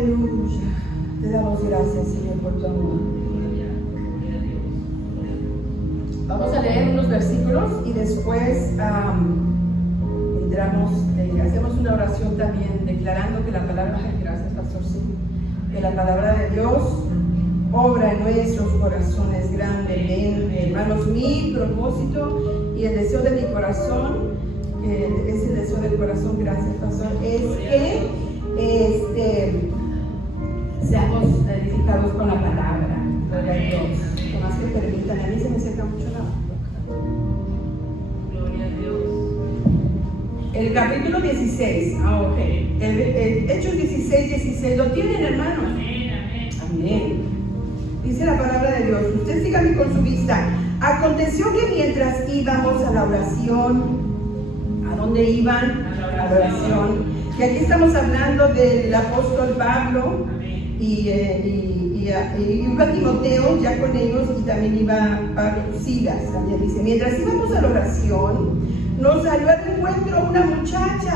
Aleluya. Te damos gracias, Señor, por tu amor. Vamos a leer unos versículos y después hacemos una oración también declarando que la palabra, gracias Pastor, sí, que la palabra de Dios obra en nuestros corazones grandemente. Hermanos, mi propósito y el deseo de mi corazón, que es el deseo del corazón, gracias Pastor, es que seamos edificados con la palabra. Gloria a Dios. Nomás que permitan, a mí se me seca mucho la boca. Gloria a Dios. El capítulo 16, ok. Hechos 16, ¿lo tienen, hermanos? Amén. Dice la palabra de Dios. Usted sígame con su vista. Aconteció que mientras íbamos a la oración, ¿a dónde iban? A la oración. Y aquí estamos hablando del apóstol Pablo y iba Timoteo ya con ellos, y también iba Pablo y Silas. También dice, mientras íbamos a la oración, nos salió al encuentro una muchacha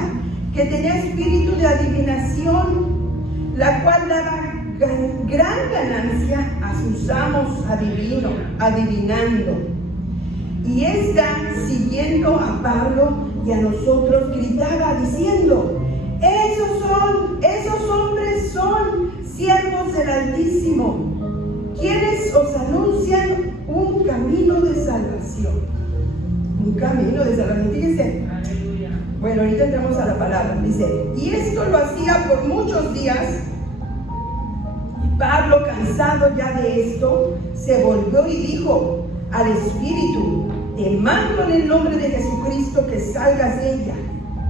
que tenía espíritu de adivinación, la cual daba gran ganancia a sus amos adivinando. Y esta, siguiendo a Pablo y a nosotros, gritaba diciendo, esos hombres son siervos del Altísimo, quienes os anuncian un camino de salvación. Un camino de salvación, fíjense. Bueno, ahorita entramos a la palabra. Dice, y esto lo hacía por muchos días. Y Pablo, cansado ya de esto, se volvió y dijo al Espíritu, te mando en el nombre de Jesucristo que salgas de ella.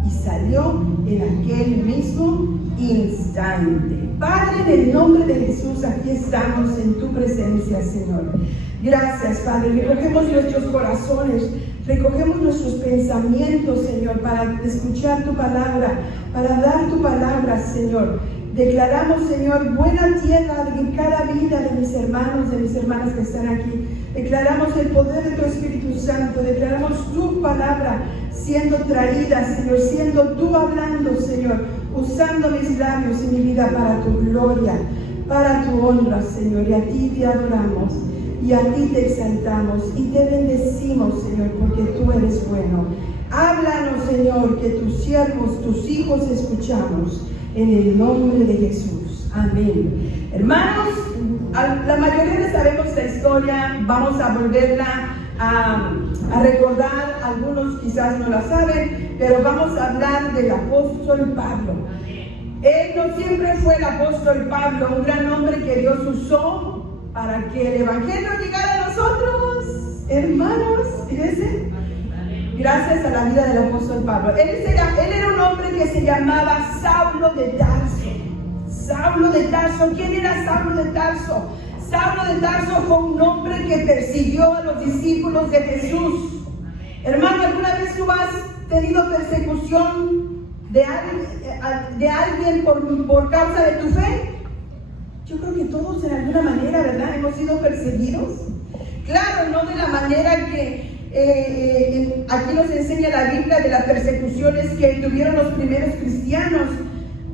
Y salió en aquel mismo instante. Padre, en el nombre de Jesús, aquí estamos en tu presencia, Señor. Gracias, Padre. Recogemos nuestros corazones, recogemos nuestros pensamientos, Señor, para escuchar tu palabra, para dar tu palabra, Señor. Declaramos, Señor, buena tierra en cada vida de mis hermanos, de mis hermanas que están aquí. Declaramos el poder de tu Espíritu Santo. Declaramos tu palabra siendo traída, Señor, siendo tú hablando, Señor, usando mis labios y mi vida para tu gloria, para tu honra, Señor. Y a ti te adoramos, y a ti te exaltamos, y te bendecimos, Señor, porque tú eres bueno. Háblanos, Señor, que tus siervos, tus hijos escuchamos. En el nombre de Jesús. Amén. Hermanos, la mayoría sabemos la historia. Vamos a volverla a recordar. Algunos quizás no la saben, pero vamos a hablar del apóstol Pablo. Él no siempre fue el apóstol Pablo, un gran hombre que Dios usó para que el evangelio llegara a nosotros. Hermanos, fíjense. Gracias a la vida del apóstol Pablo. Él era un hombre que se llamaba Saulo de Tarso. Saulo de Tarso. ¿Quién era Saulo de Tarso? Saulo de Tarso fue un hombre que persiguió a los discípulos de Jesús. Hermano, ¿alguna vez tú has tenido persecución de alguien por causa de tu fe? Yo creo que todos en alguna manera, ¿verdad? Hemos sido perseguidos. Claro, no de la manera que aquí nos enseña la Biblia de las persecuciones que tuvieron los primeros cristianos,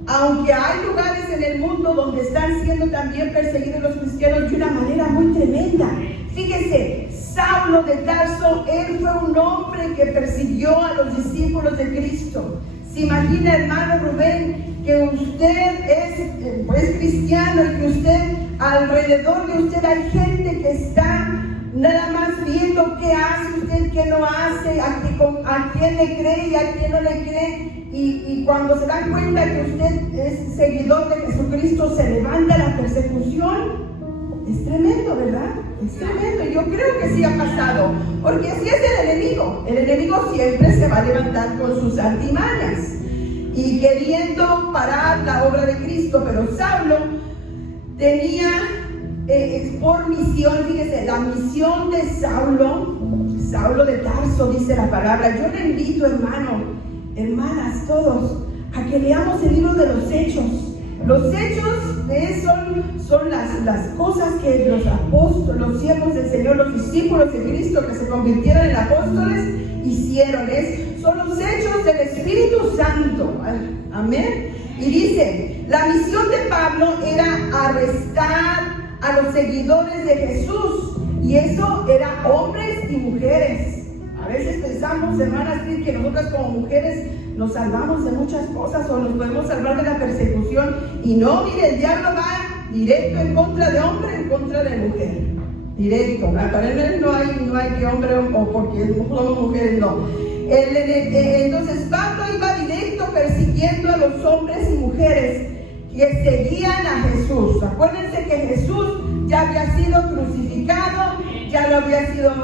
aunque hay lugares en el mundo donde están siendo también perseguidos los cristianos de una manera muy tremenda. Fíjese, Saulo de Tarso, él fue un hombre que persiguió a los discípulos de Cristo. ¿Se imagina, hermano Rubén, que usted es cristiano y que usted, alrededor de usted hay gente que está nada más viendo qué hace usted, qué no hace, a quién le cree y a quién no le cree, y cuando se dan cuenta que usted es seguidor de Jesucristo, se levanta la persecución? Es tremendo, ¿verdad? Es tremendo. Yo creo que sí ha pasado, porque así es el enemigo siempre se va a levantar con sus artimañas y queriendo parar la obra de Cristo. Pero Saulo tenía por misión, fíjese, la misión de Saulo de Tarso, dice la palabra. Yo le invito, hermano, hermanas, todos, a que leamos el libro de los Hechos. Los hechos son las cosas que los apóstoles, los siervos del Señor, los discípulos de Cristo que se convirtieron en apóstoles, hicieron. Son los hechos del Espíritu Santo. Amén. Y dice, la misión de Pablo era arrestar a los seguidores de Jesús. Y eso era hombres y mujeres. A veces pensamos, hermanas, que nosotras como mujeres nos salvamos de muchas cosas o nos podemos salvar de la persecución. Y no, mire, el diablo va directo en contra de hombre, en contra de mujer. Directo. Para él no hay que hombre o porque somos mujeres, no. Entonces Pablo iba directo persiguiendo a los hombres y mujeres que seguían a Jesús. Acuérdense que Jesús ya había sido crucificado, ya había sido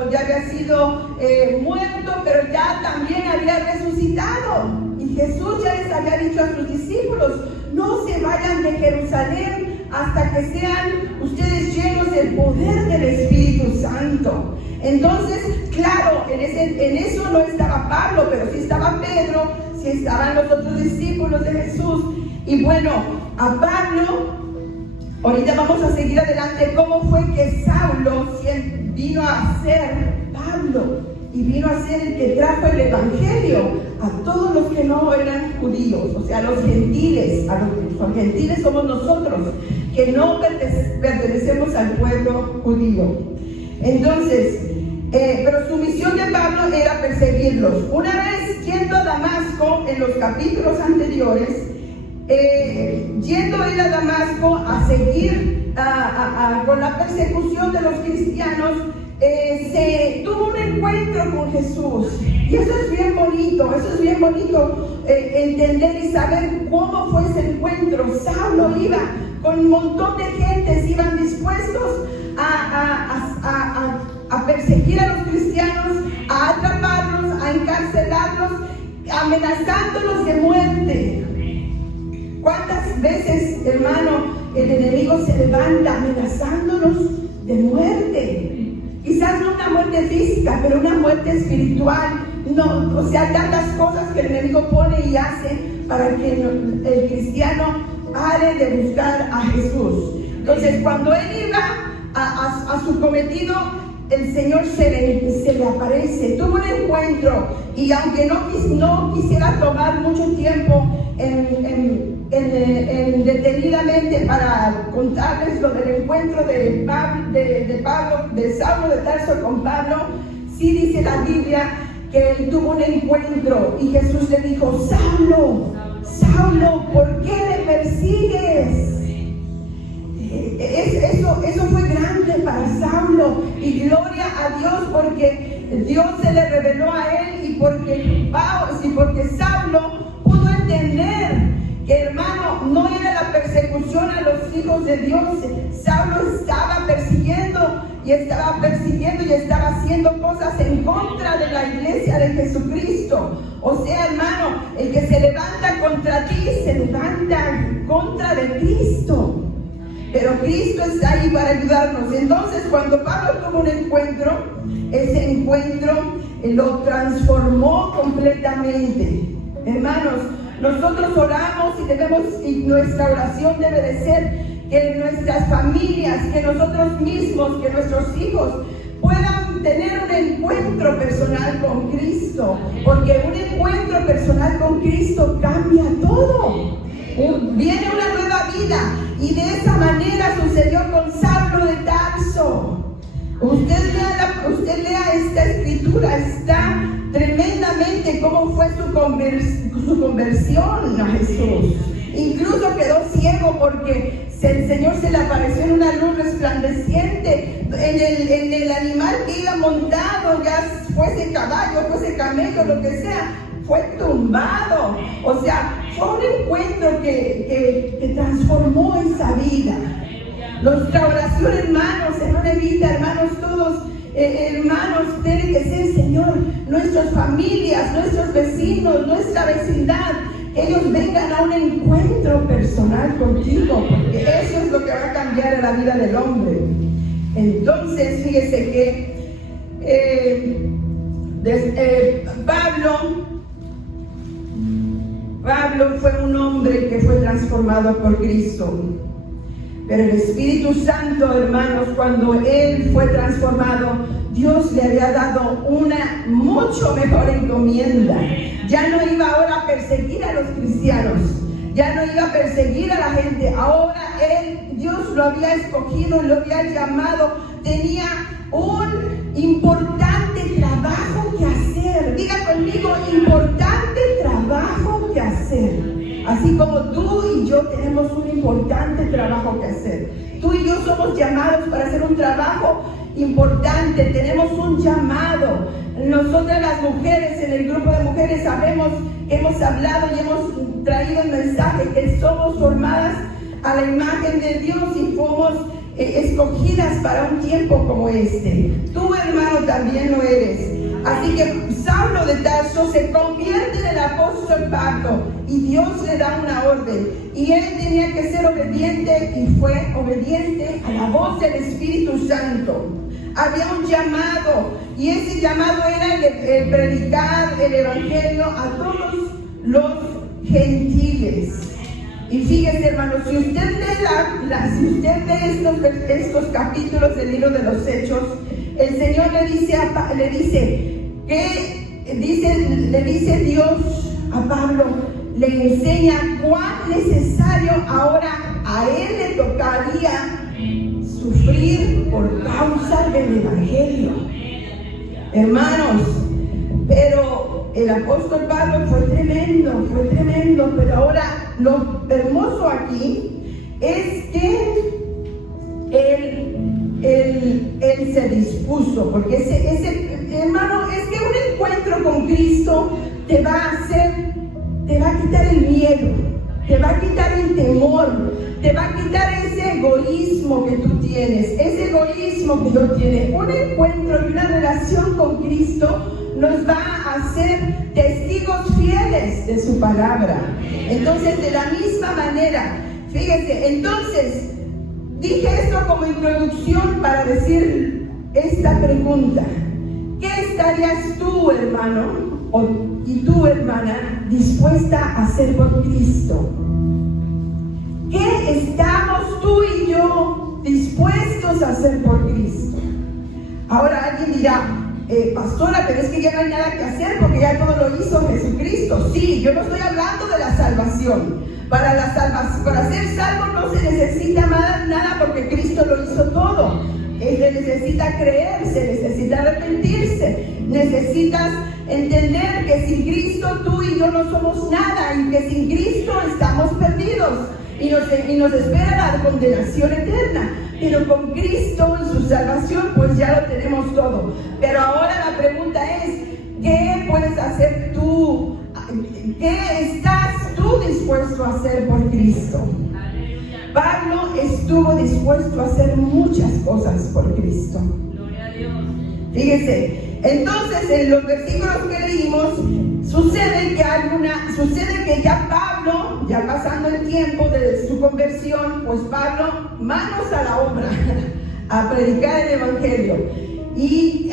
muerto, pero ya también había resucitado. Y Jesús ya les había dicho a sus discípulos, no se vayan de Jerusalén hasta que sean ustedes llenos del poder del Espíritu Santo. Entonces, claro, en eso no estaba Pablo, pero sí estaba Pedro, sí estaban los otros discípulos de Jesús. Y bueno, a Pablo, ahorita vamos a seguir adelante, cómo fue que Saulo vino a ser Pablo y vino a ser el que trajo el evangelio a todos los que no eran judíos, o sea, a los gentiles. Los gentiles somos nosotros, que no pertenecemos al pueblo judío. Entonces, pero su misión de Pablo era perseguirlos. Una vez yendo a Damasco, en los capítulos anteriores, yendo él a Damasco a seguir con la persecución de los cristianos, se tuvo un encuentro con Jesús. Y eso es bien bonito, entender y saber cómo fue ese encuentro. Saulo iba con un montón de gentes, iban dispuestos a perseguir a los cristianos, a atraparlos, a encarcelarlos, amenazándolos de muerte. ¿Cuántas veces, hermano, el enemigo se levanta amenazándonos de muerte? Quizás no una muerte física, pero una muerte espiritual. No, o sea, tantas cosas que el enemigo pone y hace para que el cristiano pare de buscar a Jesús. Entonces, cuando él iba a su cometido, el Señor se le aparece, tuvo un encuentro, y aunque no quisiera tomar mucho tiempo detenidamente para contarles lo del encuentro de Saulo de Tarso con Pablo, sí dice la Biblia que él tuvo un encuentro y Jesús le dijo, Saulo, Saulo, ¿por qué me persigues? Eso fue grande para Saulo, y gloria a Dios, porque Dios se le reveló a él, y porque Saulo pudo entender que, hermano, no era la persecución a los hijos de Dios. Saulo estaba persiguiendo y estaba haciendo cosas en contra de la iglesia de Jesucristo. O sea, hermano, el que se levanta contra ti se levanta en contra de Cristo. Pero Cristo está ahí para ayudarnos. Entonces, cuando Pablo tuvo un encuentro, ese encuentro lo transformó completamente. Hermanos, nosotros oramos y nuestra oración debe de ser que nuestras familias, que nosotros mismos, que nuestros hijos puedan tener un encuentro personal con Cristo, porque un encuentro personal con Cristo cambia todo. Viene una nueva vida, y de esa manera sucedió con Saulo de Tarso. Usted lea esta escritura, está tremendamente cómo fue su conversión a Jesús. Incluso quedó ciego porque el Señor se le apareció en una luz resplandeciente en el animal que iba montado, ya fuese caballo, fuese camello, lo que sea, fue tumbado. O sea, fue un encuentro que transformó esa vida. Nuestra oración, hermanos, hermana Evita, hermanos todos, hermanos, tiene que ser, Señor, nuestras familias, nuestros vecinos, nuestra vecindad, que ellos vengan a un encuentro personal contigo, porque eso es lo que va a cambiar la vida del hombre. Entonces, fíjese que Pablo fue un hombre que fue transformado por Cristo. Pero el Espíritu Santo, hermanos, cuando él fue transformado, Dios le había dado una mucho mejor encomienda. Ya no iba ahora a perseguir a los cristianos, ya no iba a perseguir a la gente. Ahora Dios lo había escogido, lo había llamado, tenía un importante trabajo que hacer. Diga conmigo, importante trabajo que hacer. Así como tú y yo tenemos un importante trabajo que hacer. Tú y yo somos llamados para hacer un trabajo importante, tenemos un llamado. Nosotras las mujeres, en el grupo de mujeres, sabemos que hemos hablado y hemos traído el mensaje que somos formadas a la imagen de Dios y fuimos escogidas para un tiempo como este. Tú, hermano, también lo eres. Así que Saulo de Tarso se convierte en el apóstol Pablo y Dios le da una orden. Y él tenía que ser obediente y fue obediente a la voz del Espíritu Santo. Había un llamado y ese llamado era el predicar el Evangelio a todos los gentiles. Y fíjese, hermano, si usted lee estos capítulos del libro de los Hechos, el Señor le dice Dios a Pablo, le enseña cuán necesario ahora a él le tocaría sufrir por causa del Evangelio. Hermanos, pero el apóstol Pablo fue tremendo, pero ahora lo hermoso aquí es que él se dispuso, porque hermano, es que un encuentro con Cristo te va a quitar el miedo, te va a quitar el temor, te va a quitar ese egoísmo que tú tienes, ese egoísmo que yo tienes. Un encuentro y una relación con Cristo nos va a hacer testigos fieles de su palabra. Entonces, de la misma manera, fíjese, entonces, dije esto como introducción para decir esta pregunta. ¿Qué estarías tú, hermano, y tú, hermana, dispuesta a hacer por Cristo? ¿Qué estamos tú y yo dispuestos a hacer por Cristo? Ahora alguien dirá, pastora, pero es que ya no hay nada que hacer porque ya todo lo hizo Jesucristo. Sí, yo no estoy hablando de la salvación. Para ser salvo no se necesita nada porque Cristo lo hizo todo. Se necesita creer, se necesita arrepentirse, necesitas entender que sin Cristo tú y yo no somos nada y que sin Cristo estamos perdidos y nos espera la condenación eterna. Pero con Cristo y su salvación pues ya lo tenemos todo. Pero ahora la pregunta es, ¿qué puedes hacer tú? ¿Qué estás tú dispuesto a hacer por Cristo? Pablo estuvo dispuesto a hacer muchas cosas por Cristo. Gloria a Dios. Fíjese, entonces en los versículos que leímos, sucede que ya Pablo, ya pasando el tiempo de su conversión, pues Pablo, manos a la obra, a predicar el Evangelio. Y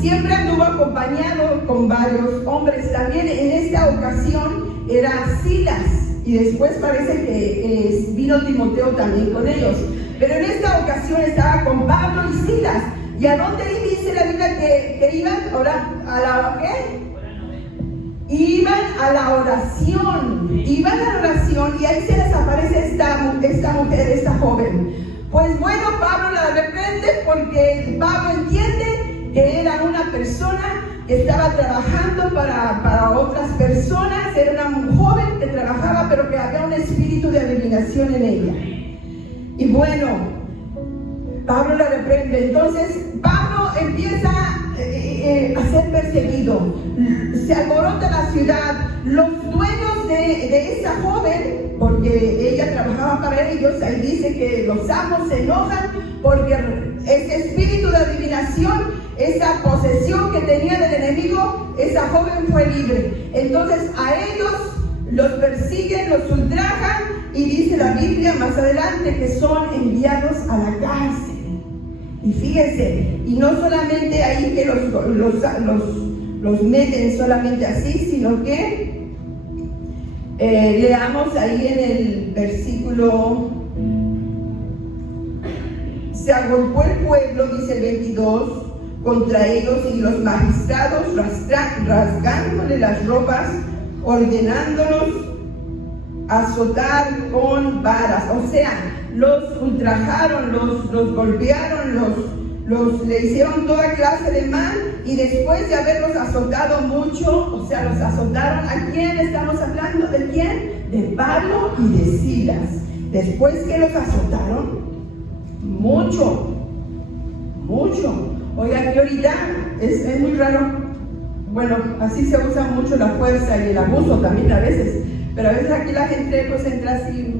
siempre anduvo acompañado con varios hombres. También en esta ocasión era Silas. Y después parece que vino Timoteo también con ellos. Pero en esta ocasión estaba con Pablo y Silas. ¿Y a dónde dice la Biblia que iban? Iban a la oración. Iban a la oración y ahí se les aparece esta mujer, esta joven. Pues bueno, Pablo la reprende porque Pablo entiende que era una persona que estaba trabajando para otras personas, era una joven que trabajaba pero que había un espíritu de adivinación en ella. Y bueno, Pablo la reprende. Entonces Pablo empieza a ser perseguido, se alborota la ciudad. Los dueños de esa joven, porque ella trabajaba para ellos, ahí dice que los amos se enojan porque ese espíritu de adivinación, esa posesión que tenía del enemigo, esa joven fue libre. Entonces a ellos los persiguen, los ultrajan y dice la Biblia más adelante que son enviados a la cárcel. Y fíjese, y no solamente ahí que los meten solamente así, sino que leamos ahí en el versículo, se agolpó el pueblo, dice el 22, contra ellos y los magistrados rasgándole las ropas, ordenándolos azotar con varas. O sea, los ultrajaron, los golpearon, le hicieron toda clase de mal, y después de haberlos azotado mucho, o sea, los azotaron. ¿A quién estamos hablando? ¿De quién? De Pablo y de Silas. Después que los azotaron, mucho. Oiga, que ahorita es muy raro. Bueno, así se usa mucho la fuerza y el abuso también a veces. Pero a veces aquí la gente pues entra así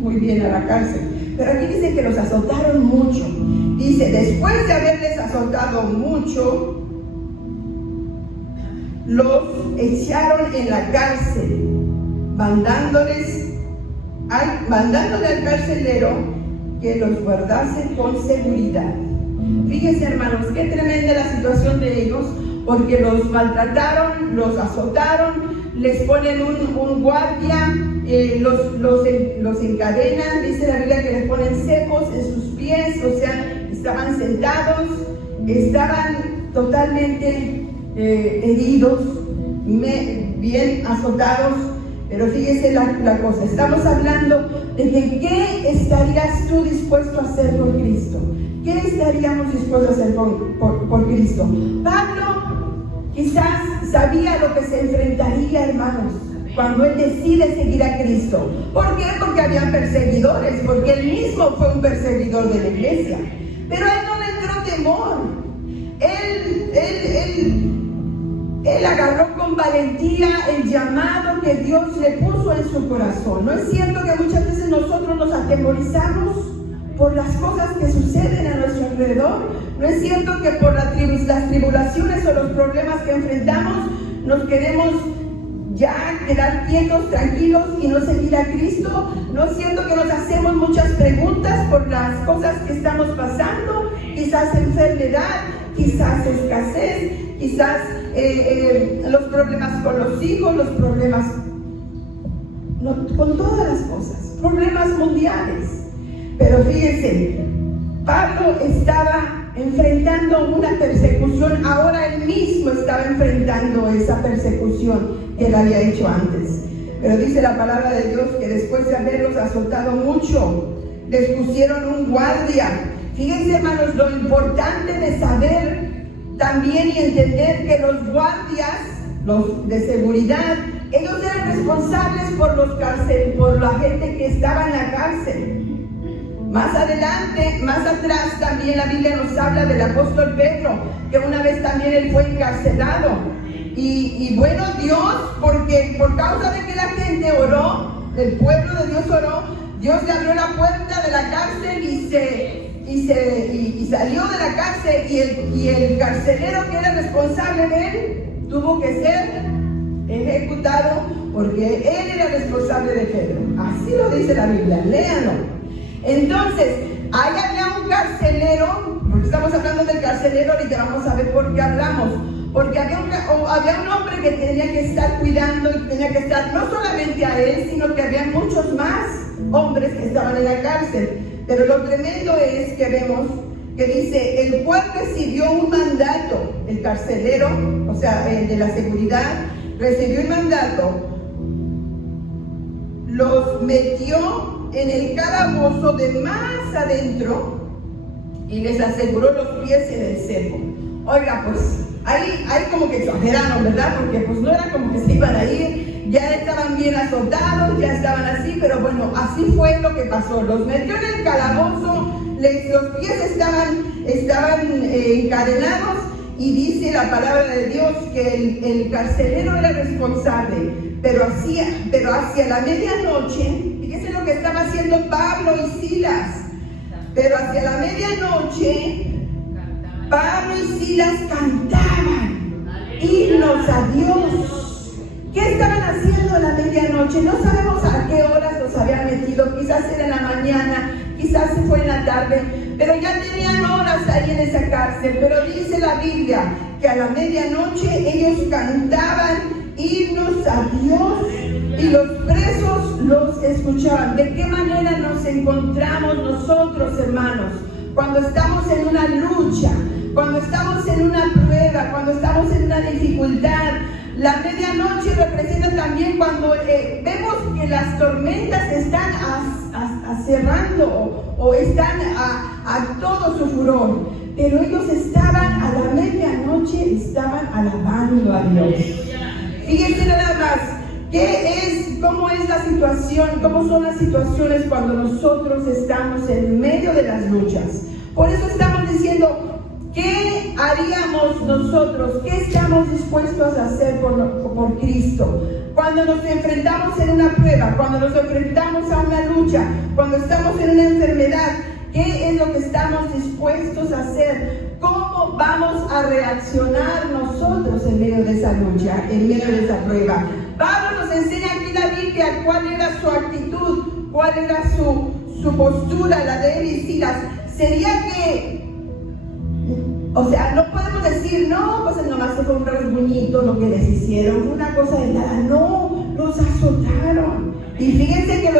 muy bien a la cárcel. Pero aquí dice que los azotaron mucho. Dice, después de haberles azotado mucho, los echaron en la cárcel, mandándole al carcelero que los guardase con seguridad. Fíjense, hermanos, qué tremenda la situación de ellos, porque los maltrataron, los azotaron, les ponen un guardia, los encadenan. Dice la Biblia que les ponen cepos en sus pies, o sea, estaban sentados, estaban totalmente heridos, bien azotados. Pero fíjese la cosa, estamos hablando de que ¿qué estarías tú dispuesto a hacer por Cristo? ¿Qué estaríamos dispuestos a hacer por Cristo? Pablo quizás sabía lo que se enfrentaría, hermanos, cuando él decide seguir a Cristo. ¿Por qué? Porque habían perseguidores, porque él mismo fue un perseguidor de la iglesia. Pero a él no le entró temor. Él agarró con valentía el llamado que Dios le puso en su corazón. ¿No es cierto que muchas veces nosotros nos atemorizamos por las cosas que suceden a nuestro alrededor? ¿No es cierto que por las tribulaciones o los problemas que enfrentamos nos queremos ya quedar quietos, tranquilos y no seguir a Cristo? ¿No es cierto que nos hacemos muchas preguntas por las cosas que estamos pasando? Quizás enfermedad, quizás escasez, quizás los problemas con los hijos, los problemas con todas las cosas, problemas mundiales. Pero fíjense, Pablo estaba enfrentando una persecución, ahora él mismo estaba enfrentando esa persecución que él había hecho antes. Pero dice la palabra de Dios que después de haberlos azotado mucho, les pusieron un guardia. Fíjense, hermanos, lo importante de saber también y entender que los guardias, los de seguridad, ellos eran responsables por la gente que estaba en la cárcel. Más adelante, más atrás, también la Biblia nos habla del apóstol Pedro, que una vez también él fue encarcelado. Y bueno, Dios, porque por causa de que la gente oró, el pueblo de Dios oró, Dios le abrió la puerta de la cárcel y salió de la cárcel, y el carcelero que era responsable de él tuvo que ser ejecutado porque él era responsable de Pedro. Así lo dice la Biblia, léanlo. Entonces, ahí había un carcelero, porque estamos hablando del carcelero, ahorita vamos a ver por qué hablamos, porque había un hombre que tenía que estar cuidando y tenía que estar no solamente a él, sino que había muchos más hombres que estaban en la cárcel. Pero lo tremendo es que vemos que dice, el cual recibió un mandato, el carcelero, o sea, el de la seguridad, recibió un mandato, los metió en el calabozo de más adentro y les aseguró los pies en el cepo. Oiga, pues ahí como que exageraron, ¿verdad? Porque pues no era como que se iban a ir, ya estaban bien azotados, ya estaban así, pero bueno, así fue lo que pasó. Los metió en el calabozo, los pies estaban encadenados, y dice la palabra de Dios que el carcelero era responsable, pero hacia la medianoche, fíjense lo que estaba haciendo Pablo y Silas, pero hacia la medianoche Pablo y Silas cantaban himnos a Dios. ¿Qué estaban haciendo a la medianoche? No sabemos a qué horas los habían metido, quizás era en la mañana, quizás fue en la tarde, pero ya tenían horas ahí en esa cárcel. Pero dice la Biblia que a la medianoche ellos cantaban himnos a Dios y los presos los escuchaban. ¿De qué manera nos encontramos nosotros, hermanos, cuando estamos en una lucha, cuando estamos en una prueba, cuando estamos en una dificultad? La medianoche representa también cuando vemos que las tormentas están cerrando o están a todo su furor. Pero ellos estaban a la medianoche, estaban alabando a Dios. Fíjense nada más, cómo es la situación, cómo son las situaciones cuando nosotros estamos en medio de las luchas. Por eso estamos diciendo, ¿qué haríamos nosotros? ¿Qué estamos dispuestos a hacer por Cristo? Cuando nos enfrentamos en una prueba, cuando nos enfrentamos a una lucha, cuando estamos en una enfermedad, ¿qué es lo que estamos dispuestos a hacer? ¿Cómo vamos a reaccionar nosotros en medio de esa lucha, en medio de esa prueba? Pablo nos enseña aquí la Biblia cuál era su actitud, cuál era su postura, la de él y Silas. Sería que, o sea, no podemos decir, no, pues nomás se fue un rasguñito lo que les hicieron, fue una cosa de nada. No, los azotaron. Y fíjense que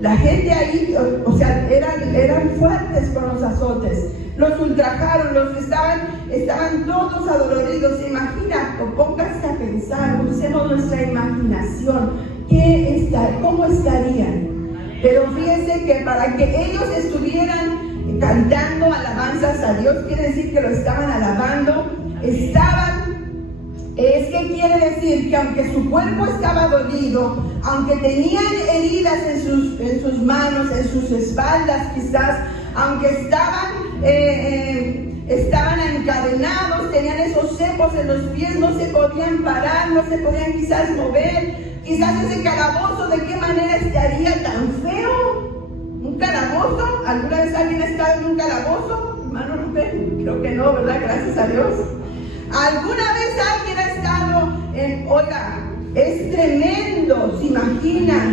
la gente ahí, o sea, eran fuertes con los azotes. Los ultrajaron, estaban todos adoloridos. Imagina, o póngase a pensar, usemos nuestra imaginación. ¿Cómo estarían? Pero fíjense que para que ellos estuvieran cantando alabanzas a Dios, quiere decir que lo estaban alabando, es que quiere decir que aunque su cuerpo estaba dolido, aunque tenían heridas en sus manos, en sus espaldas quizás, aunque estaban encadenados, tenían esos cepos en los pies, no se podían parar, no se podían quizás mover, quizás ese calabozo, ¿de qué manera estaría tan feo? ¿Un calabozo? ¿Alguna vez alguien ha estado en un calabozo? Hermano Rubén, creo que no, ¿verdad? Gracias a Dios. ¿Alguna vez alguien ha estado en, oiga, es tremendo, se imaginan,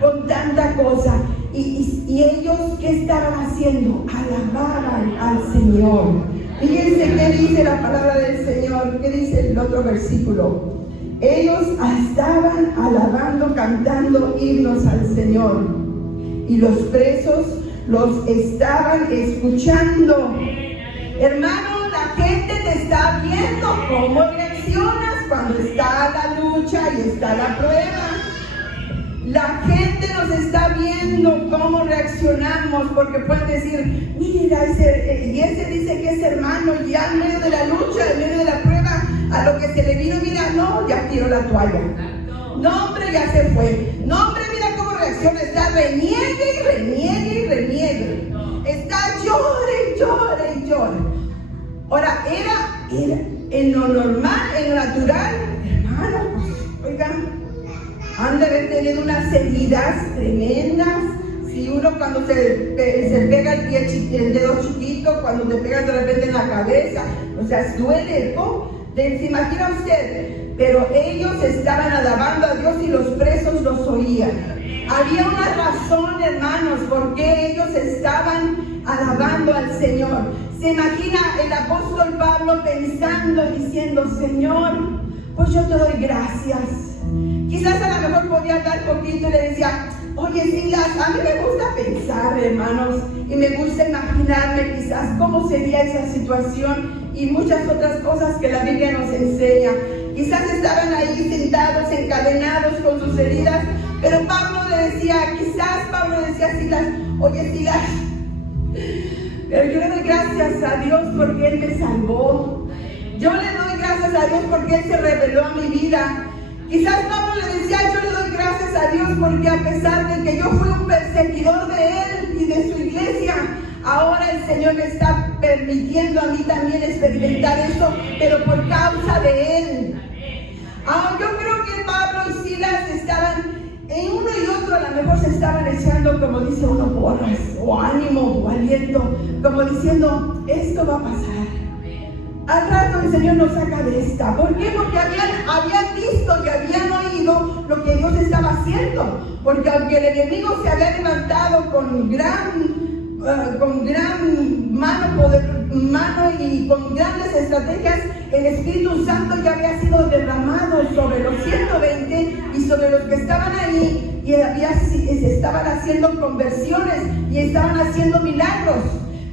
con tanta cosa? Y ellos, ¿qué estaban haciendo? Alababan al Señor. Fíjense qué dice la palabra del Señor, qué dice el otro versículo. Ellos estaban alabando, cantando himnos al Señor. Y los presos los estaban escuchando. Hermano, la gente te está viendo cómo reaccionas cuando está la lucha y está la prueba. La gente nos está viendo cómo reaccionamos, porque pueden decir, mira, ese dice que es hermano, y ya en medio de la lucha, en medio de la prueba, a lo que se le vino, mira, no, ya tiró la toalla. No, hombre, ya se fue. No, hombre, mira cómo reacciona, está reniegue. Está llore. Ahora, era en lo normal, en lo natural, hermano, pues, oigan, han de haber tenido unas heridas tremendas. Si uno cuando se pega el dedo chiquito, cuando te pegas de repente en la cabeza, o sea, duele, ¿no? ¿Se imagina usted? Pero ellos estaban alabando a Dios y los presos los oían. Había una razón, hermanos, por qué ellos estaban alabando al Señor. Se imagina el apóstol Pablo pensando, diciendo, Señor, pues yo te doy gracias. Quizás a lo mejor podía hablar poquito y le decía, oye Silas, a mí me gusta pensar, hermanos, y me gusta imaginarme quizás cómo sería esa situación y muchas otras cosas que la Biblia nos enseña. Quizás estaban ahí sentados, encadenados con sus heridas, pero Pablo le decía a Silas, oye Silas, pero yo le doy gracias a Dios porque Él me salvó. Yo le doy gracias a Dios porque Él se reveló a mi vida. Quizás Pablo le decía, yo le doy gracias a Dios porque a pesar de que yo fui un perseguidor de Él y de su iglesia, ahora el Señor me está permitiendo a mí también experimentar eso, pero por causa de Él. Yo creo que Pablo y Silas estaban, en uno y otro a lo mejor se estaban echando, como dice uno, porras, o ánimo, o aliento, como diciendo, esto va a pasar. Al rato el Señor nos saca de esta. ¿Por qué? Porque habían visto y habían oído lo que Dios estaba haciendo. Porque aunque el enemigo se había levantado con gran mano y con grandes estrategias, el Espíritu Santo ya había sido derramado sobre los 120 y sobre los que estaban ahí, y se estaban haciendo conversiones y estaban haciendo milagros.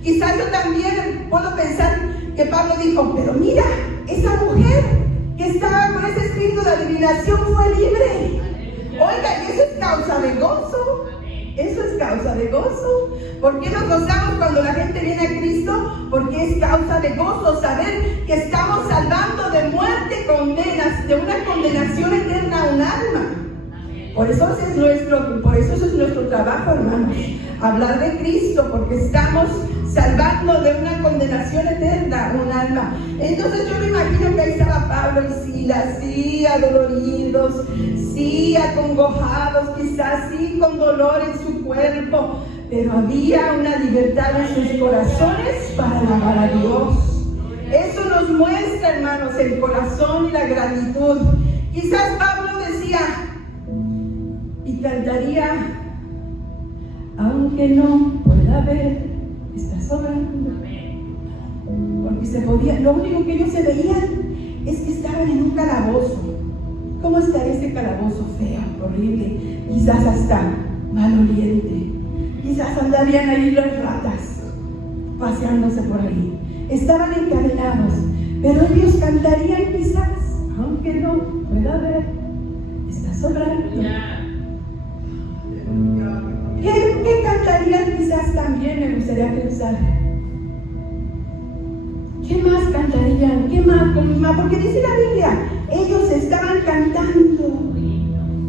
Quizás yo también puedo pensar que Pablo dijo, pero mira, esa mujer que estaba con ese espíritu de adivinación fue libre. Oiga, y eso es causa de gozo. Eso es causa de gozo. ¿Por qué nos gozamos cuando la gente viene a Cristo? Porque es causa de gozo saber que estamos salvando de muerte, condenas, de una condenación eterna a un alma. Por eso ese es nuestro trabajo, hermanos. Hablar de Cristo, porque estamos salvando de una condenación eterna a un alma. Entonces yo me imagino que ahí estaba Pablo y Silas, sí, adoloridos, sí, acongojados, quizás sí, con dolor en su cuerpo, pero había una libertad en sus corazones para alabar a Dios. Eso nos muestra, hermanos, el corazón y la gratitud. Quizás Pablo decía y cantaría: aunque no pueda ver, está sobrando. Porque se podía, lo único que ellos se veían es que estaban en un calabozo. ¿Cómo estaría ese calabozo? Feo, horrible, quizás hasta maloliente. Quizás andarían ahí las ratas paseándose por ahí. Estaban encadenados, pero ellos cantarían quizás: aunque no pueda ver, está sobrando. ¿Qué cantarían quizás también? Me gustaría pensar. ¿Qué más cantarían? ¿Qué más? Porque dice la Biblia, ellos estaban cantando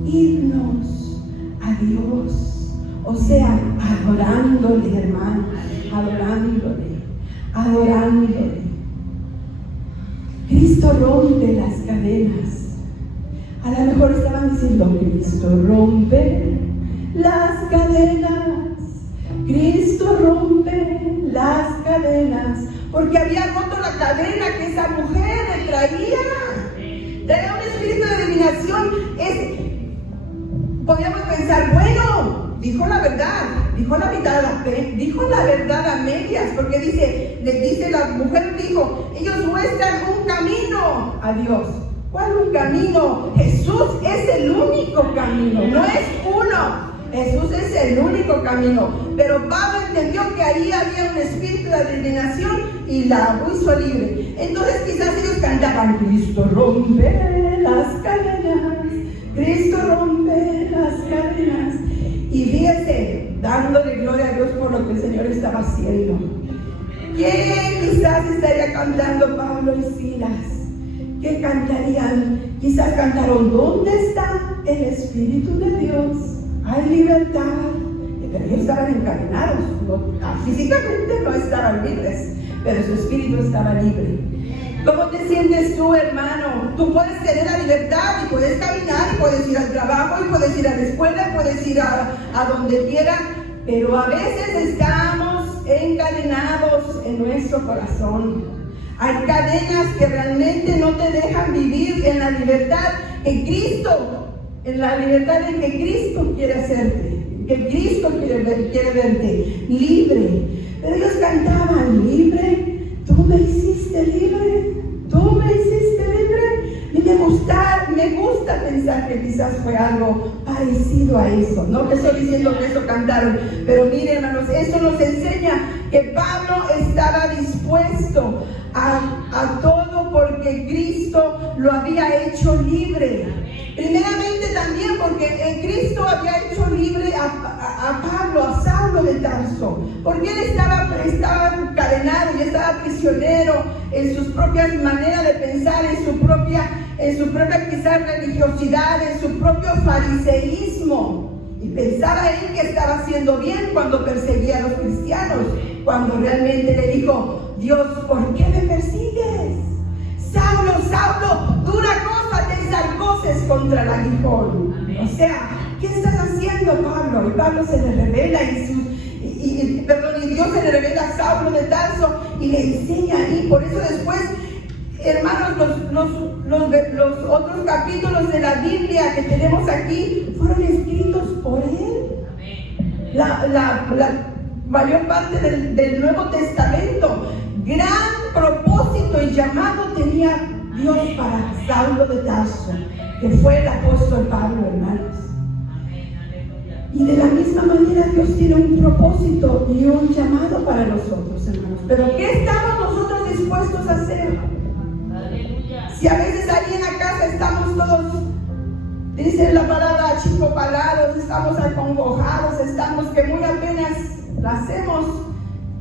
himnos a Dios. O sea, adorándole, hermanos, adorándole. Cristo rompe las cadenas. A lo mejor estaban diciendo: Cristo rompe las cadenas, Cristo rompe las cadenas, porque había roto la cadena que esa mujer le traía un espíritu de adivinación. Podríamos pensar: bueno, dijo la verdad, dijo la mitad de la fe, dijo la verdad a medias, porque dice la mujer, dijo: ellos muestran un camino a Dios. ¿Cuál un camino? Jesús es el único camino, no es uno. Jesús es el único camino. Pero Pablo entendió que ahí había un espíritu de adivinación y la hizo libre. Entonces quizás ellos cantaban: Cristo rompe las cadenas, Cristo rompe las cadenas. Y fíjese, dándole gloria a Dios por lo que el Señor estaba haciendo. ¿Quién quizás estaría cantando Pablo y Silas? ¿Qué cantarían? Quizás cantaron: ¿dónde está el Espíritu de Dios? Hay libertad. Pero ellos estaban encadenados, físicamente no estaban libres, pero su espíritu estaba libre. ¿Cómo te sientes tú, hermano? Tú puedes tener la libertad y puedes caminar y puedes ir al trabajo y puedes ir a la escuela y puedes ir a donde quieras, pero a veces estamos encadenados en nuestro corazón. Hay cadenas que realmente no te dejan vivir en la libertad que Cristo, en la libertad en que Cristo quiere hacerte, que Cristo quiere verte libre. Pero ellos cantaban: libre, tú me hiciste libre, tú me hiciste libre. Y me gusta pensar que quizás fue algo parecido a eso. No te estoy diciendo que eso cantaron, pero miren, hermanos, eso nos enseña que Pablo estaba dispuesto a todo porque Cristo lo había hecho libre. Primeramente también porque Cristo había hecho libre a Pablo, a Saulo de Tarso, porque él estaba encadenado y estaba prisionero en sus propias maneras de pensar, en su propia quizás religiosidad, en su propio fariseísmo, y pensaba él que estaba haciendo bien cuando perseguía a los cristianos, cuando realmente le dijo: Dios, ¿por qué me persigues? Saulo, Saulo, dura cosa te ensalcoces contra el aguijón. O sea, ¿qué estás haciendo, Pablo? Y Pablo se le revela y Dios se le revela a Saulo de Tarso y le enseña ahí. Por eso después, hermanos, los otros capítulos de la Biblia que tenemos aquí fueron escritos por él. La mayor parte del Nuevo Testamento, gran propósito y llamado tenía Dios para Saulo de Tarso, que fue el apóstol Pablo, hermanos. Y de la misma manera Dios tiene un propósito y un llamado para nosotros, hermanos. Pero ¿qué estamos nosotros dispuestos a hacer? Si a veces ahí en la casa estamos todos, dice la palabra, achicopalados, estamos acongojados, estamos que muy apenas la hacemos,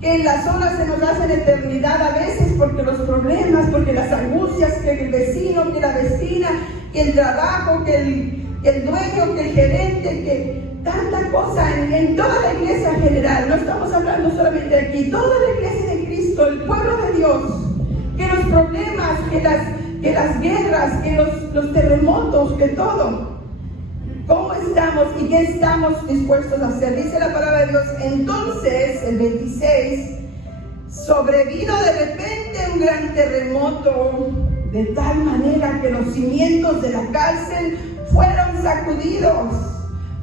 que en las horas se nos hacen eternidad a veces, porque los problemas, porque las angustias, que el vecino, que la vecina, que el trabajo, que el dueño, que el gerente, que tanta cosa en toda la iglesia en general. No estamos hablando solamente de aquí, toda la iglesia de Cristo, el pueblo de Dios, que los problemas, que las guerras, que los terremotos, que todo. ¿Cómo estamos y qué estamos dispuestos a hacer? Dice la palabra de Dios. Entonces, el 26, sobrevino de repente un gran terremoto, de tal manera que los cimientos de la cárcel fueron sacudidos.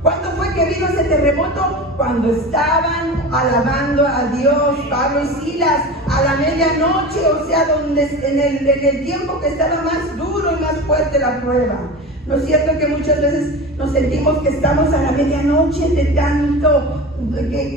¿Cuándo fue que vino ese terremoto? Cuando estaban alabando a Dios, Pablo y Silas, a la medianoche, o sea, en el tiempo que estaba más duro y más fuerte la prueba. ¿No es cierto que muchas veces nos sentimos que estamos a la medianoche de tanto, que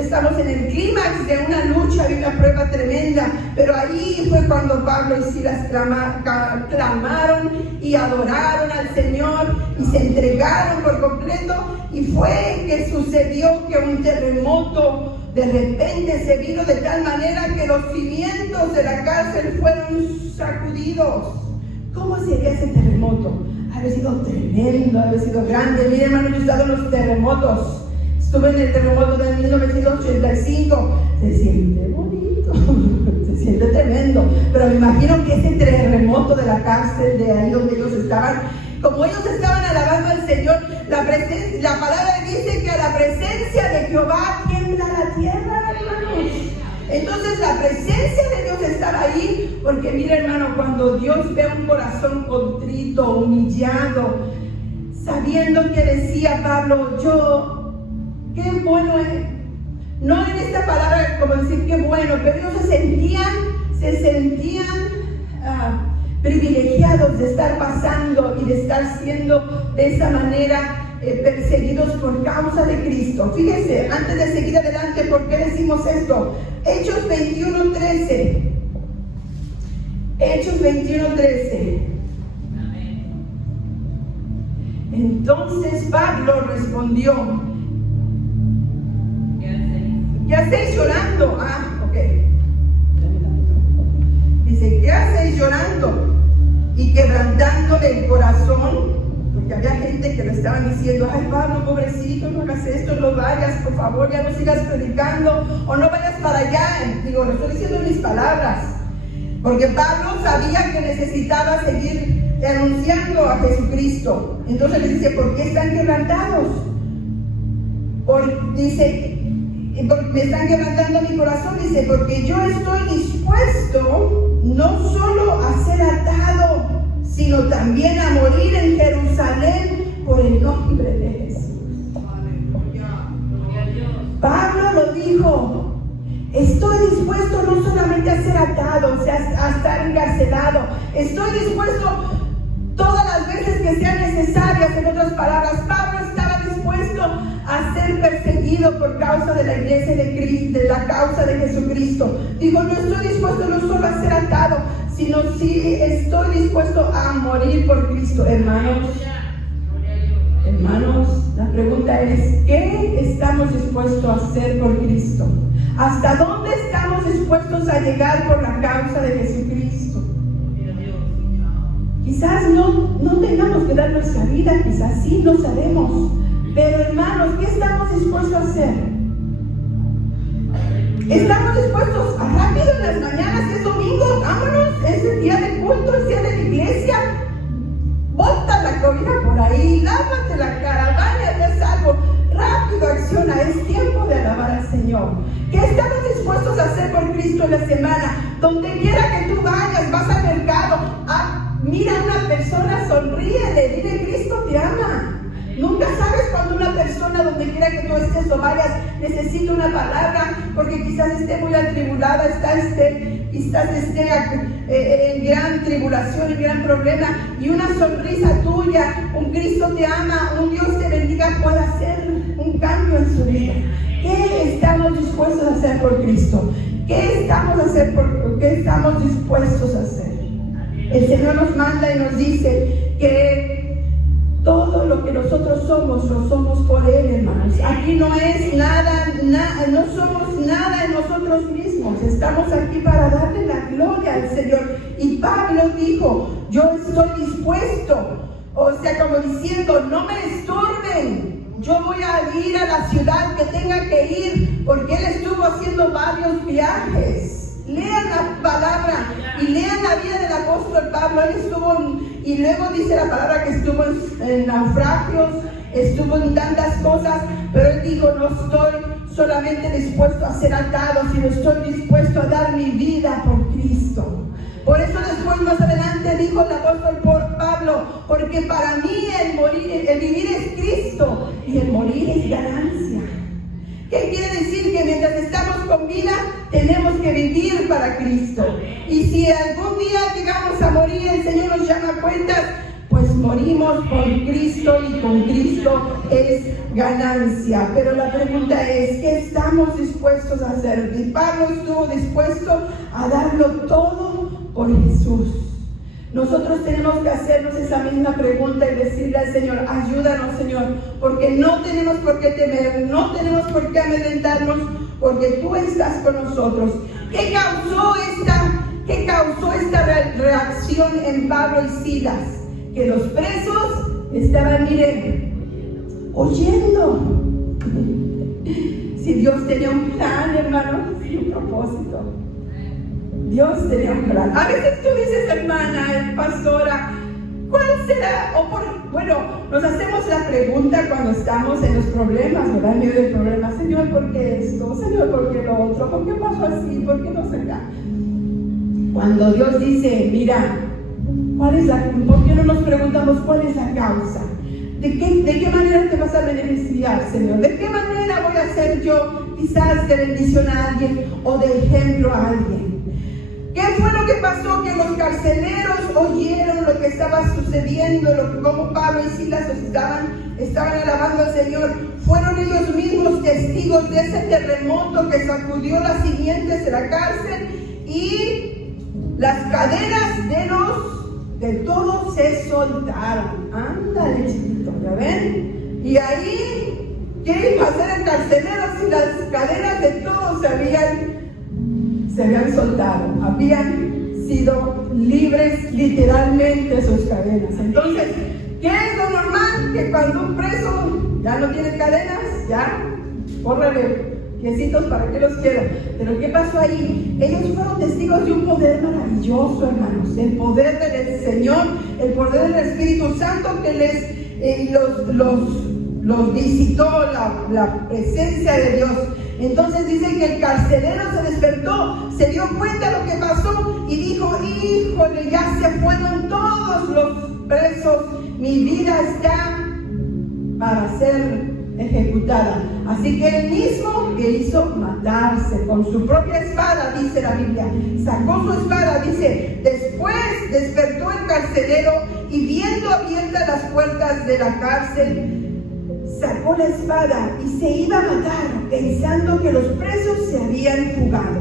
estamos en el clímax de una lucha, de una prueba tremenda? Pero ahí fue cuando Pablo y Silas clamaron y adoraron al Señor y se entregaron por completo, y fue que sucedió que un terremoto de repente se vino de tal manera que los cimientos de la cárcel fueron sacudidos. ¿Cómo sería ese terremoto? Ha sido tremendo, ha sido grande. Miren, hermano, yo he estado en los terremotos. Estuve en el terremoto de 1985. Se siente bonito, se siente tremendo. Pero me imagino que ese terremoto de la cárcel, de ahí donde ellos estaban, como ellos estaban alabando al Señor, la palabra dice que a la presencia de Jehová tiembla la tierra, hermanos. Entonces la presencia de Dios estaba ahí, porque mira, hermano, cuando Dios ve un corazón contrito, humillado, sabiendo que decía Pablo, qué bueno es, no en esta palabra como decir qué bueno, pero ellos se sentían privilegiados de estar pasando y de estar siendo de esa manera perseguidos por causa de Cristo. Fíjense, antes de seguir adelante, ¿por qué decimos esto? Hechos 21:13. Hechos 21:13. Entonces Pablo respondió: ¿qué hacéis llorando? Ok. Dice, ¿qué hacéis llorando y quebrantándole el corazón? Porque había gente que le estaban diciendo: ay, Pablo, pobrecito, no hagas esto, no vayas, por favor, ya no sigas predicando, o no vayas para allá. Digo, lo estoy diciendo en mis palabras, porque Pablo sabía que necesitaba seguir anunciando a Jesucristo. Entonces les dice: ¿por qué están quebrantados? Dice, me están quebrantando mi corazón. Dice, porque yo estoy dispuesto no solo a ser atado, sino también a morir en Jerusalén por el nombre de Jesús. Pablo lo dijo: estoy dispuesto no solamente a ser atado, o sea, a estar encarcelado, estoy dispuesto todas las veces que sean necesarias. En otras palabras, Pablo estaba dispuesto a ser perseguido por causa de la iglesia de Cristo, de la causa de Jesucristo. Digo, no estoy dispuesto no solo a ser atado, sino sí estoy dispuesto a morir por Cristo. Hermanos, la pregunta es: ¿qué estamos dispuestos a hacer por Cristo? ¿Hasta dónde estamos dispuestos a llegar por la causa de Jesucristo? Quizás no tengamos que dar nuestra vida, quizás sí, no sabemos. Pero hermanos, ¿qué estamos dispuestos a hacer? ¿Estamos dispuestos a rápido en las mañanas? Es domingo, vámonos, es el día de culto, es el día de la iglesia. Bota la cobija por ahí, lávate la cara, báñate, haz algo. Rápido acciona, es tiempo de alabar al Señor. ¿Qué estamos dispuestos a hacer por Cristo en la semana? Donde quiera que tú vayas, vas al mercado, mira a una persona, sonríele, dile: Cristo te ama. Nunca sabes cuando una persona, donde quiera que tú estés o vayas, necesita una palabra, porque quizás esté muy atribulada, quizás esté en gran tribulación, en gran problema, y una sonrisa tuya, un Cristo te ama, un Dios te bendiga, puede hacer un cambio en su vida. ¿Qué estamos dispuestos a hacer por Cristo? ¿Qué estamos dispuestos a hacer? El Señor nos manda y nos dice que todo lo que nosotros somos, lo somos por Él, hermanos. Aquí no es nada, no somos nada en nosotros mismos. Estamos aquí para darle la gloria al Señor. Y Pablo dijo, yo estoy dispuesto, o sea, como diciendo, no me estorben. Yo voy a ir a la ciudad que tenga que ir, porque él estuvo haciendo varios viajes. Lean la palabra y lean la vida del apóstol Pablo. Él estuvo, y luego dice la palabra que estuvo en naufragios, estuvo en tantas cosas, pero él dijo, no estoy solamente dispuesto a ser atado, sino estoy dispuesto a dar mi vida por Cristo. Por eso después, más adelante, dijo el apóstol Pablo, porque para mí el vivir es Cristo y el morir es ganancia. ¿Qué quiere decir? Que mientras estamos con vida, tenemos que vivir para Cristo. Y si algún día llegamos a morir, el Señor nos llama a cuentas, pues morimos por Cristo y con Cristo es ganancia. Pero la pregunta es, ¿qué estamos dispuestos a hacer? Y Pablo estuvo dispuesto a darlo todo por Jesús. Nosotros tenemos que hacernos esa misma pregunta y decirle al Señor, ayúdanos, Señor, porque no tenemos por qué temer, no tenemos por qué amedrentarnos, porque tú estás con nosotros. ¿Qué causó esta reacción en Pablo y Silas? Que los presos estaban, miren, oyendo. Si Dios tenía un plan, hermanos, y un propósito. Dios tenía un plan. A veces tú dices, hermana, pastora, ¿cuál será? Bueno, nos hacemos la pregunta cuando estamos en los problemas, ¿verdad? En medio del problema, Señor, ¿por qué esto? Señor, ¿por qué lo otro? ¿Por qué pasó así? ¿Por qué no se da? Cuando Dios dice, mira, ¿por qué no nos preguntamos cuál es la causa? ¿De qué manera te vas a beneficiar, Señor? ¿De qué manera voy a ser yo quizás de bendición a alguien o de ejemplo a alguien? ¿Qué fue lo que pasó? Que los carceleros oyeron lo que estaba sucediendo, cómo Pablo y Silas estaban alabando al Señor. Fueron ellos mismos testigos de ese terremoto que sacudió las simientes de la cárcel y las cadenas de todos se soltaron. Ándale, chiquito, ¿ya ven? Y ahí, ¿qué iba a hacer el carcelero si las cadenas de todos se habían soltado? Habían sido libres literalmente sus cadenas. Entonces, ¿qué es lo normal? Que cuando un preso ya no tiene cadenas, ya, córrele piecitos para que los quiero. Pero ¿qué pasó ahí? Ellos fueron testigos de un poder maravilloso, hermanos. El poder del Señor, el poder del Espíritu Santo que los visitó, la presencia de Dios. Entonces dice que el carcelero se despertó, se dio cuenta de lo que pasó y dijo, híjole, ya se fueron todos los presos, mi vida está para ser ejecutada. Así que él mismo que hizo matarse con su propia espada, dice la Biblia, sacó su espada, dice, después despertó el carcelero y viendo abiertas las puertas de la cárcel, sacó la espada y se iba a matar, pensando que los presos se habían fugado.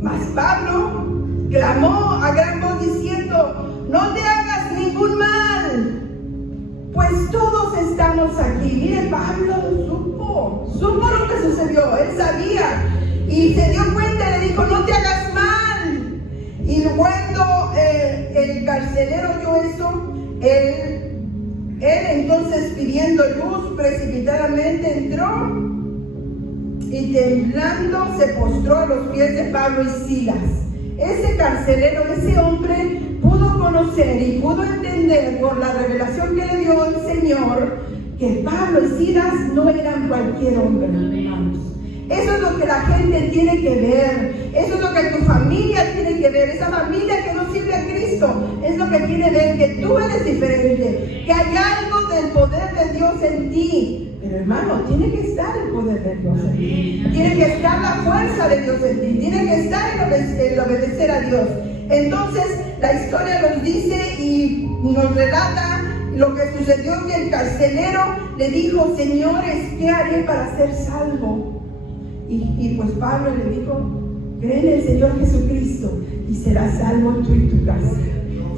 Mas Pablo clamó a gran voz diciendo, no te hagas ningún mal, pues todos estamos aquí. Mire, Pablo supo lo que sucedió, él sabía, y se dio cuenta y le dijo, no te hagas mal. Y cuando el carcelero oyó eso, él entonces, pidiendo luz, precipitadamente entró y temblando se postró a los pies de Pablo y Silas. Ese carcelero, ese hombre, pudo conocer y pudo entender por la revelación que le dio el Señor que Pablo y Silas no eran cualquier hombre, hermanos. Eso es lo que la gente tiene que ver, eso es lo que tu familia tiene que ver, esa familia que no sirve a Cristo, es lo que tiene que ver, que tú eres diferente, que hay algo del poder de Dios en ti. Pero hermano, tiene que estar el poder de Dios en ti, tiene que estar la fuerza de Dios en ti, tiene que estar el obedecer a Dios. Entonces la historia nos dice y nos relata lo que sucedió, que el carcelero le dijo, señores, ¿qué haré para ser salvo? Y pues Pablo le dijo, cree en el Señor Jesucristo y serás salvo tú y tu casa.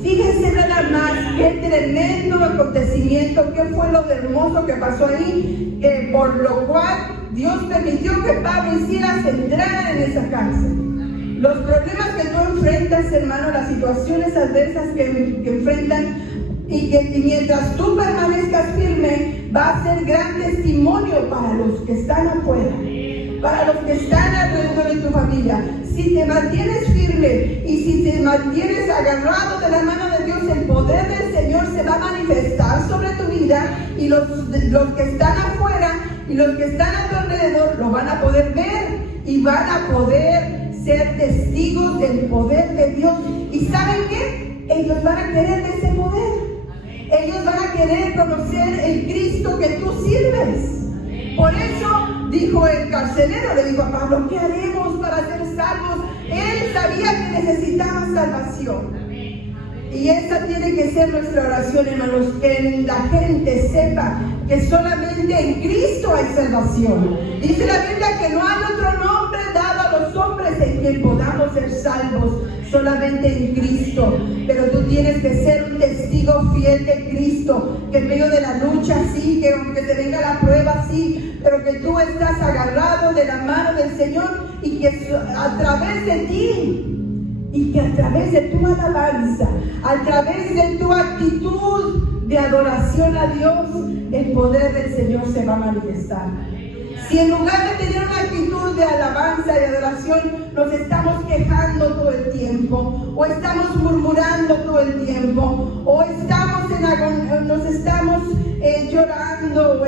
Fíjense nada más qué tremendo acontecimiento, qué fue lo hermoso que pasó ahí, por lo cual Dios permitió que Pablo y Silas entraran en esa cárcel. Los problemas que tú enfrentas, hermano, las situaciones adversas que enfrentan, y que mientras tú permanezcas firme, va a ser gran testimonio para los que están afuera, para los que están alrededor de tu familia. Si te mantienes firme y si te mantienes agarrado de la mano de Dios, el poder del Señor se va a manifestar sobre tu vida, y los que están afuera y los que están a tu alrededor lo van a poder ver y van a poder ser testigos del poder de Dios. ¿Y saben qué? Ellos van a querer de ese poder. Ellos van a querer conocer el Cristo que tú sirves. Por eso dijo el carcelero, le dijo a Pablo, ¿qué haremos para ser salvos? Él sabía que necesitaba salvación. Y esa tiene que ser nuestra oración, hermanos, que la gente sepa que solamente en Cristo hay salvación. Dice la Biblia que no hay otro nombre dado a los hombres en quien podamos ser salvos, solamente en Cristo. Pero tú tienes que ser un testigo fiel de Cristo, que en medio de la lucha sí, que aunque te venga la prueba sí, pero que tú estás agarrado de la mano del Señor, y que a través de ti, y que a través de tu alabanza, a través de tu actitud de adoración a Dios, el poder del Señor se va a manifestar. Si en lugar de tener una actitud de alabanza y adoración, nos estamos quejando todo el tiempo, o estamos murmurando todo el tiempo, o estamos nos estamos llorando,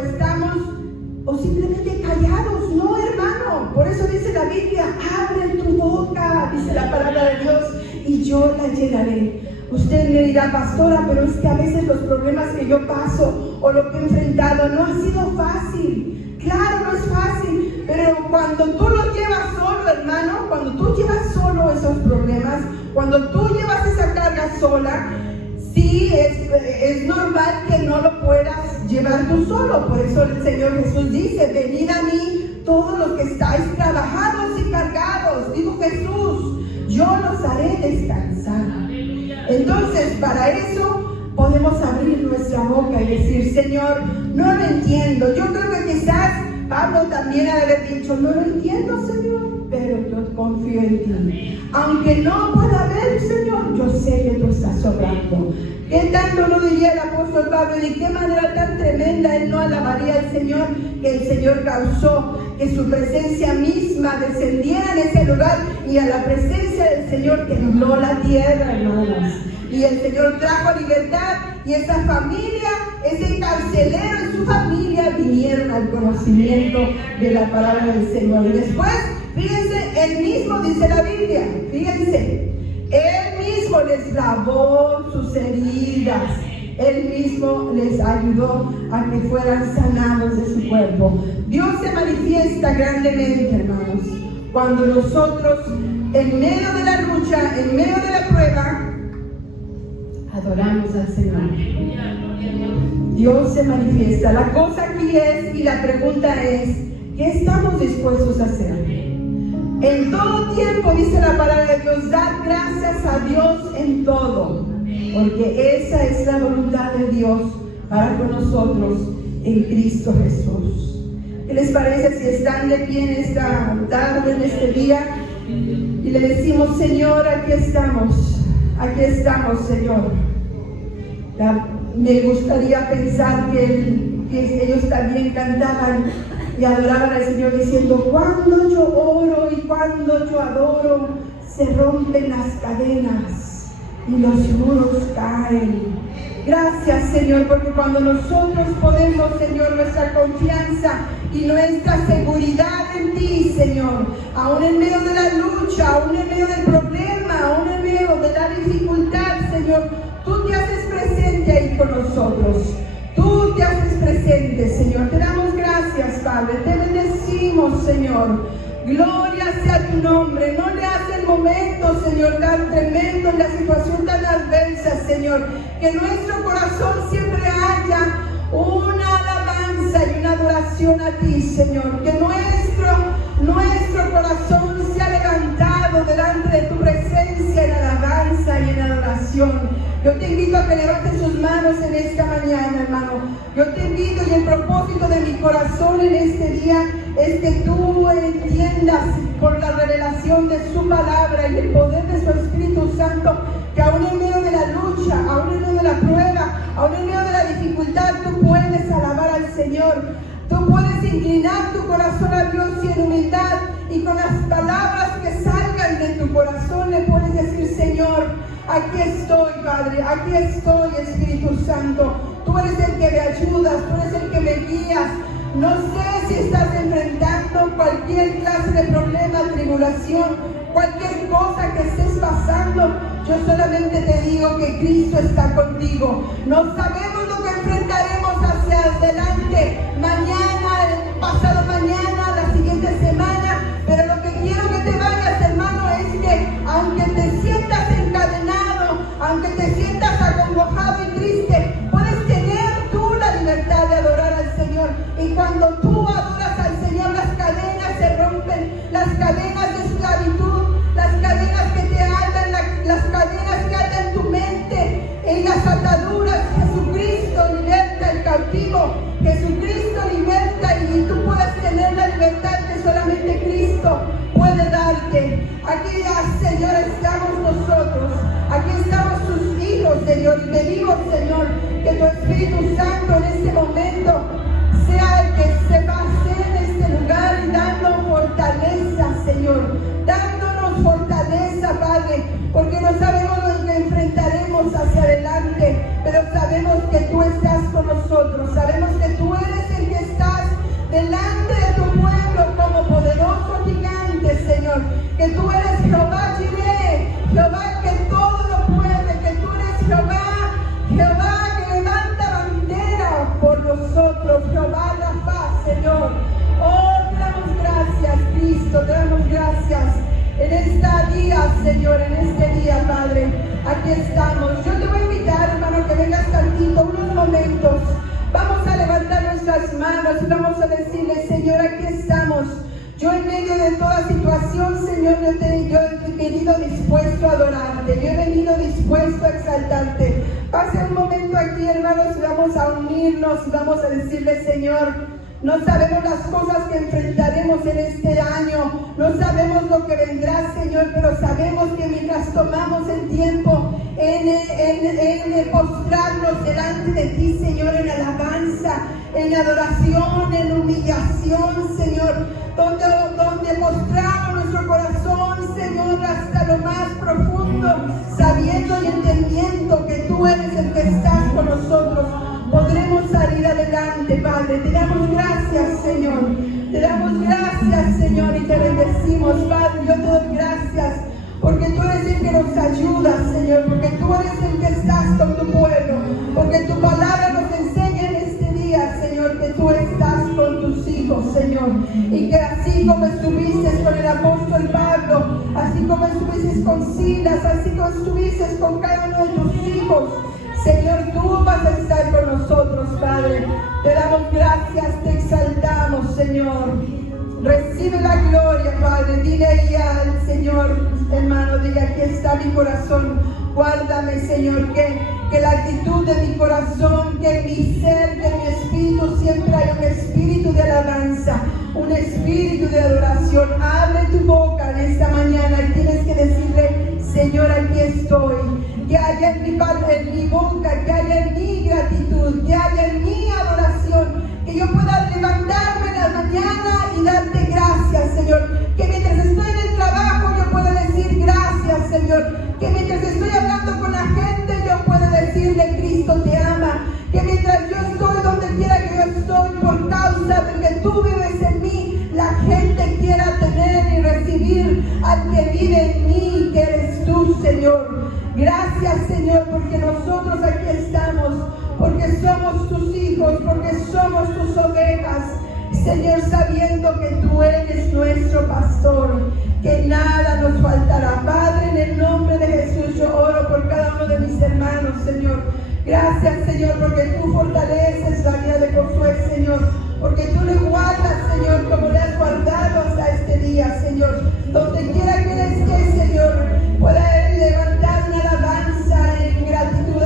o simplemente callados, no, hermano. Por eso dice la Biblia, abre tu boca, dice la palabra de Dios, y yo la llenaré. Usted me dirá, pastora, pero es que a veces los problemas que yo paso o lo que he enfrentado no ha sido fácil. Claro, no es fácil, pero cuando tú lo llevas solo, hermano, cuando tú llevas solo esos problemas, cuando tú llevas esa carga sola, sí, es normal que no lo puedas llevar tú solo. Por eso el Señor Jesús dice, venid a mí todos los que estáis trabajados y cargados, dijo Jesús, yo los haré descansar. Entonces, para eso podemos abrir nuestra boca y decir, Señor, no lo entiendo. Yo creo que quizás Pablo también ha de haber dicho, no lo entiendo, Señor, pero yo confío en ti. Aunque no pueda ver, Señor, yo sé que tú estás obrando. ¿Qué tanto lo diría el apóstol Pablo? ¿De qué manera tan tremenda él no alabaría al Señor, que el Señor causó que su presencia misma descendiera en ese lugar, y a la presencia del Señor tembló la tierra, hermanos? Y el Señor trajo libertad, y esa familia, ese carcelero y su familia vinieron al conocimiento de la palabra del Señor. Y después, fíjense, él mismo, dice la Biblia, fíjense, él mismo les lavó sus heridas, él mismo les ayudó a que fueran sanados de su cuerpo. Dios se manifiesta grandemente, hermanos, cuando nosotros, en medio de la lucha, en medio de la prueba, adoramos al Señor. Dios se manifiesta. La cosa aquí es, y la pregunta es, ¿qué estamos dispuestos a hacer? En todo tiempo, dice la palabra de Dios, dad gracias a Dios en todo, porque esa es la voluntad de Dios para con nosotros en Cristo Jesús. ¿Qué les parece si están de pie en esta tarde, en este día, y le decimos, Señor, aquí estamos, Señor? Me gustaría pensar que ellos también cantaban y adoraban al Señor diciendo, cuando yo oro y cuando yo adoro, se rompen las cadenas y los muros caen. Gracias, Señor, porque cuando nosotros ponemos, Señor, nuestra confianza y nuestra seguridad en ti, Señor, aún en medio de la lucha, aún en medio del problema, aún en medio de la dificultad, Señor, tú te haces presente ahí con nosotros. Tú te haces presente, Señor. Te damos gracias, Padre. Te bendecimos, Señor. Gloria sea tu nombre. No le hace el momento, Señor, tan tremendo, en la situación tan adversa, Señor, que en nuestro corazón siempre haya una alabanza y una adoración a ti, Señor. Que nuestro corazón sea levantado delante de tu presencia en alabanza y en adoración. Yo te invito a que levantes sus manos en esta mañana, hermano. Yo te invito, y el propósito de mi corazón en este día es que tú entiendas por la revelación de su palabra y el poder de su Espíritu Santo, que aún en medio de la lucha, aún en medio de la prueba, aún en medio de la dificultad, tú puedes alabar al Señor. Tú puedes inclinar tu corazón a Dios y en humildad, y con las palabras que salgan de tu corazón le puedes decir: Señor, aquí estoy, Padre, aquí estoy, Espíritu Santo. Tú eres el que me ayudas, tú eres el que me guías. No sé si estás enfrentando cualquier clase de problema, tribulación, cualquier cosa que estés pasando. Yo solamente te digo que Cristo está contigo. No sabemos lo que enfrentaremos hacia adelante, mañana, pasado mañana, la siguiente semana, pero lo que quiero que te vayas, hermano, es que aunque te sientas encadenado, aunque te sientas acongojado y triste, puedes tener tú la libertad de adorar al Señor. Y cuando tú adoras al Señor, las cadenas se rompen, las cadenas de esclavitud, las cadenas que te atan, las cadenas que atan tu mente, en las ataduras. Jesucristo liberta al cautivo, Jesucristo liberta, y tú puedes tener la libertad que solamente Cristo puede darte. Aquí, Señor, estamos nosotros, aquí estamos tus hijos, Señor, y pedimos, Señor, que tu Espíritu Santo en este momento sea el que se pase en este lugar y dando fortaleza, Señor, dándonos fortaleza, Padre, porque no sabemos lo que enfrentaremos hacia adelante, pero sabemos que tú estás con nosotros, sabemos que tú eres el que estás delante de tu pueblo como poderoso gigante, Señor, que tú eres Jehová Jireh, Jehová que todo lo puede, que tú eres Jehová, Jehová que levanta bandera por nosotros, Jehová Rafa, Señor. Oh, te damos gracias, Cristo, te damos gracias en este día, Señor, en este día, Padre. Aquí estamos. Yo te voy a invitar, hermano, que vengas tantito, unos momentos. Vamos a levantar nuestras manos y vamos a decirle: Señor, aquí estamos. Yo en medio de toda situación, Señor, yo he venido dispuesto a adorarte, yo he venido dispuesto a exaltarte. Pase un momento aquí, hermanos, y vamos a unirnos y vamos a decirle: Señor, no sabemos las cosas que enfrentaremos en este año, no sabemos lo que vendrá, Señor, pero sabemos que mientras tomamos el tiempo en postrarnos delante de ti, Señor, en alabanza, en adoración, en humillación, Señor, donde postramos nuestro corazón, Señor, hasta lo más profundo, sabiendo y entendiendo que tú eres el que estás con nosotros, podremos salir adelante, Padre. Te damos gracias, Señor. Te damos gracias, Señor, y te bendecimos, Padre. Yo te doy gracias porque tú eres el que nos ayuda, Señor, porque tú eres el que estás con tu pueblo, porque tu palabra nos enseña en este día, Señor, que tú estás con tus hijos, Señor, y que así como estuviste con el apóstol Pablo, así como estuviste con Silas, así como estuviste con cada uno de tus hijos, Señor, tú vas a estar con nosotros, Padre. Te damos gracias, te exaltamos, Señor. Recibe la gloria, Padre. Dile ya al Señor, hermano, dile: aquí está mi corazón. Guárdame, Señor, que la actitud de mi corazón, que mi ser, que mi espíritu siempre haya un espíritu de alabanza, un espíritu de adoración. Abre tu boca en esta mañana y tienes que decirle: Señor, aquí estoy. Que haya en mi boca, que haya en mi gratitud, que haya en mi adoración, que yo pueda levantarme en la mañana y darte gracias, Señor. Que mientras estoy en el trabajo yo pueda decir gracias, Señor. Que mientras estoy hablando con la gente yo pueda decirle: Cristo te ama. Que mientras yo estoy donde quiera que yo estoy, por causa de que tú vives en mí, la gente quiera tener y recibir al que vive en mí, que eres tú, Señor. Gracias, Señor, porque nosotros aquí estamos, porque somos tus hijos, porque somos tus ovejas, Señor, sabiendo que tú eres nuestro pastor, que nada nos faltará. Padre, en el nombre de Jesús yo oro por cada uno de mis hermanos, Señor. Gracias, Señor, porque tú fortaleces la vida de Josué, Señor, porque tú le guardas, Señor, como le has guardado hasta este día, Señor. Donde quiera que él esté, Señor, pueda él levantar una alabanza en gratitud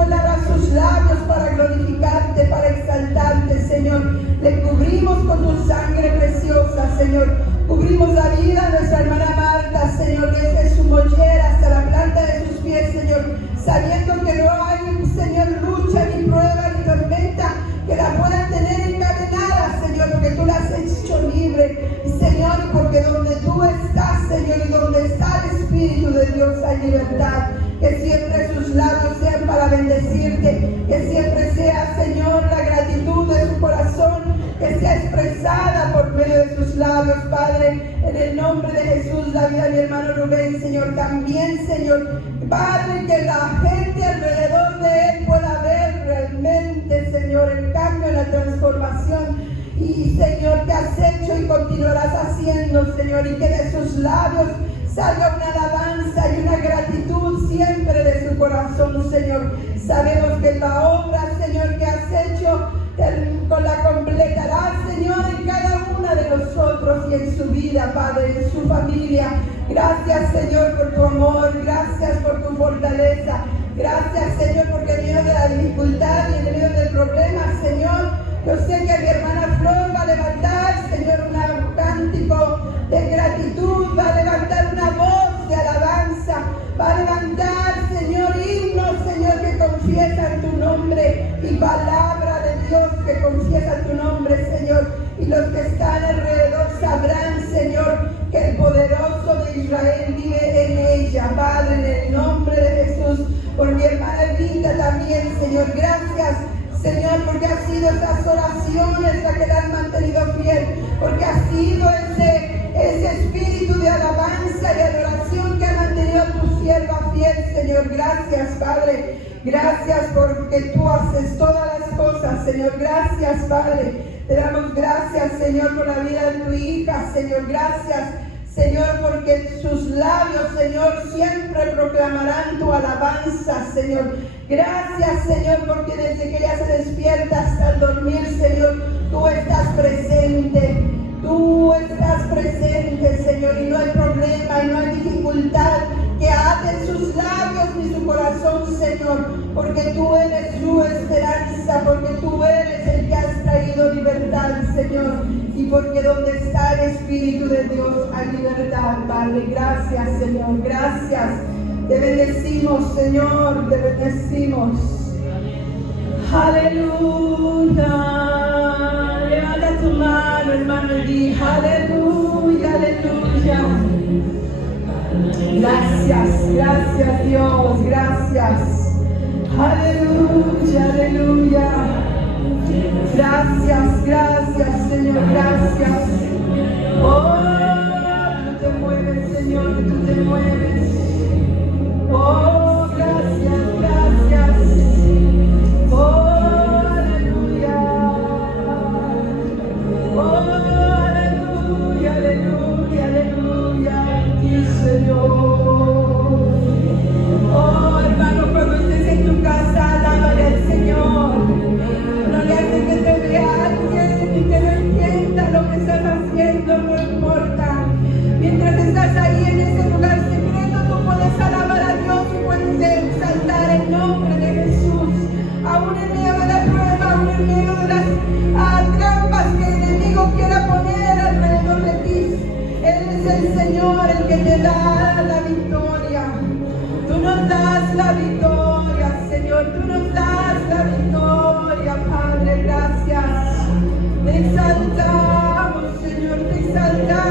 tú hablarás sus labios para glorificarte, para exaltarte, Señor. Le cubrimos con tu sangre preciosa, Señor. Cubrimos la vida de nuestra hermana Marta, Señor, desde su mollera hasta la planta de sus pies, Señor, sabiendo que no hay, Señor, lucha, ni prueba, ni tormenta que la puedan tener encadenada, Señor, porque tú la has hecho libre, Señor, y porque donde tú estás, Señor, y donde está el Espíritu de Dios hay libertad. Que siempre sus labios sean para bendecirte, que siempre sea, Señor, la gratitud de su corazón, que sea expresada por medio de sus labios, Padre, en el nombre de Jesús. La vida de mi hermano Rubén, Señor, también, Señor, Padre, que la gente alrededor de él pueda ver realmente, Señor, el cambio, la transformación, y Señor, que has hecho y continuarás haciendo, Señor, y que de sus labios salga una alabanza y una gratitud siempre de su corazón, Señor. Sabemos que la obra, Señor, que has hecho, la completarás, Señor, en cada una de nosotros y en su vida, Padre, en su familia. Gracias, Señor, por tu amor, gracias por tu fortaleza, gracias, Señor, porque en medio de la dificultad y en medio del problema, Señor, yo sé que mi hermana Flor va a levantar, Señor, un cántico de gratitud, va a levantar una voz de alabanza, va a levantar, Señor, himnos, Señor, que confiesan tu nombre, y palabra de Dios que confiesan tu nombre, Señor. Y los que están alrededor sabrán, Señor, que el poderoso de Israel vive en ella, Padre, en el nombre de Jesús. Por mi hermana Evita también, Señor, gracias, Señor, porque ha sido esas oraciones las que la han mantenido fiel, porque ha sido ese espíritu de alabanza y adoración que ha mantenido a tu sierva fiel, Señor. Gracias, Padre. Gracias porque tú haces todas las cosas, Señor. Gracias, Padre. Te damos gracias, Señor, por la vida de tu hija, Señor. Gracias, Señor, porque sus labios, Señor, siempre proclamarán tu alabanza, Señor. Gracias, Señor, porque desde que ella se despierta hasta el dormir, Señor, tú estás presente. Tú estás presente, Señor, y no hay problema, y no hay dificultad que ate sus labios ni su corazón, Señor, porque tú eres su esperanza, porque tú eres el que has traído libertad, Señor, y porque donde está el Espíritu de Dios hay libertad, Padre. Gracias, Señor, gracias. Te bendecimos, Señor, te bendecimos. Aleluya. Levanta tu mano, hermano, y di aleluya, aleluya. Gracias, gracias, Dios, gracias. Aleluya, aleluya. Gracias, gracias, Señor, gracias. Oh, tú te mueves, Señor, tú te mueves. Oh, gracias, gracias. Oh, aleluya. Oh, aleluya, aleluya, aleluya. Sí, Señor. Oh, hermano, cuando estés en tu casa, alábale al Señor. No le haces que te vea alguien y que no entienda lo que estás haciendo, no importa. Mientras estás ahí en ese lugar secreto, tú puedes alabar a Dios y puedes exaltar el nombre de Jesús. Aún en medio de la prueba, aún en medio de las trampas que el enemigo quiera poner alrededor de ti, Él es el Señor el que te da la victoria. Tú nos das la victoria, Señor, tú nos das la victoria, Padre, gracias. Te exaltamos, Señor, te exaltamos.